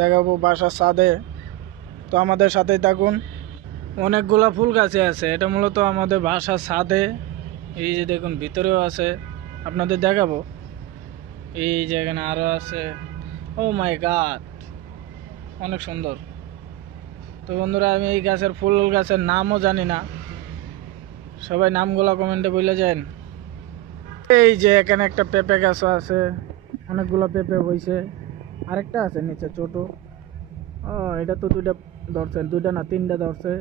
দেখাবো বাসার ছাদে। তো আমাদের সাথেই থাকুন। অনেকগুলা ফুল গাছে আছে, এটা মূলত আমাদের বাসার ছাদে। এই যে দেখুন ভিতরেও আছে, আপনাদের দেখাবো। এই যে এখানে আরও আছে। ও মাই গড, অনেক সুন্দর। তো বন্ধুরা, আমি এই গাছের ফুল গাছের নামও জানি না, সবাই নামগুলা কমেন্টে বলে যান। এই যে এখানে একটা পেঁপে গাছও আছে, অনেকগুলো পেঁপে হয়েছে। আরেকটা আছে নিচে ছোট। ও, এটা তো দুইটা ধরছে, দুইটা না তিনটা ধরছে।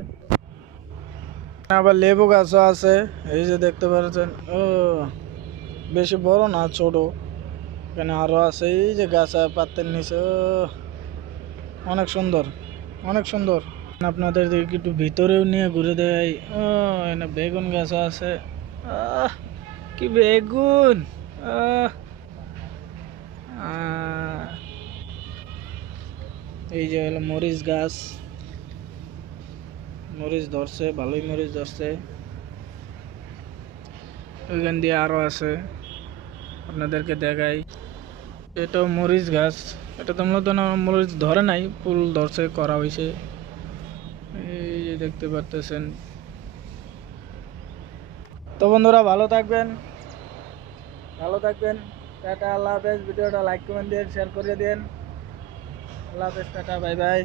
আবার লেবু গাছও আছে, এই যে দেখতে পাচ্ছেন। ও, বেশি বড় না, ছোট। এখানে আরো আছে, এই যে গাছ পাতের নিচে। ও, অনেক সুন্দর, অনেক সুন্দর। আপনাদের একটু ভিতরেও নিয়ে ঘুরে দেয়। ও, এখানে বেগুন গাছও আছে। আহ, কি বেগুন! আহ, আহ, এই যে হলো মরিচ গাছ, মরিচ ধরছে, ভালোই মরিচ ধরছে। ওইখান দিয়ে আরো আছে, আপনাদেরকে দেখাই। এটাও মরিচ গাছ, এটা তো মূলত মরিচ ধরে নাই, ফুল ধরছে, করা হয়েছে। এই যে দেখতে পারতেছেন। তো বন্ধুরা, ভালো থাকবেন, ভালো থাকবেন। টাটা, আল্লাহ হাফেজ। ভিডিওটা লাইক কমেন্ট দিয়ে শেয়ার করে দিন। আল্লাহ হাফেজ, টাটা, বাই বাই।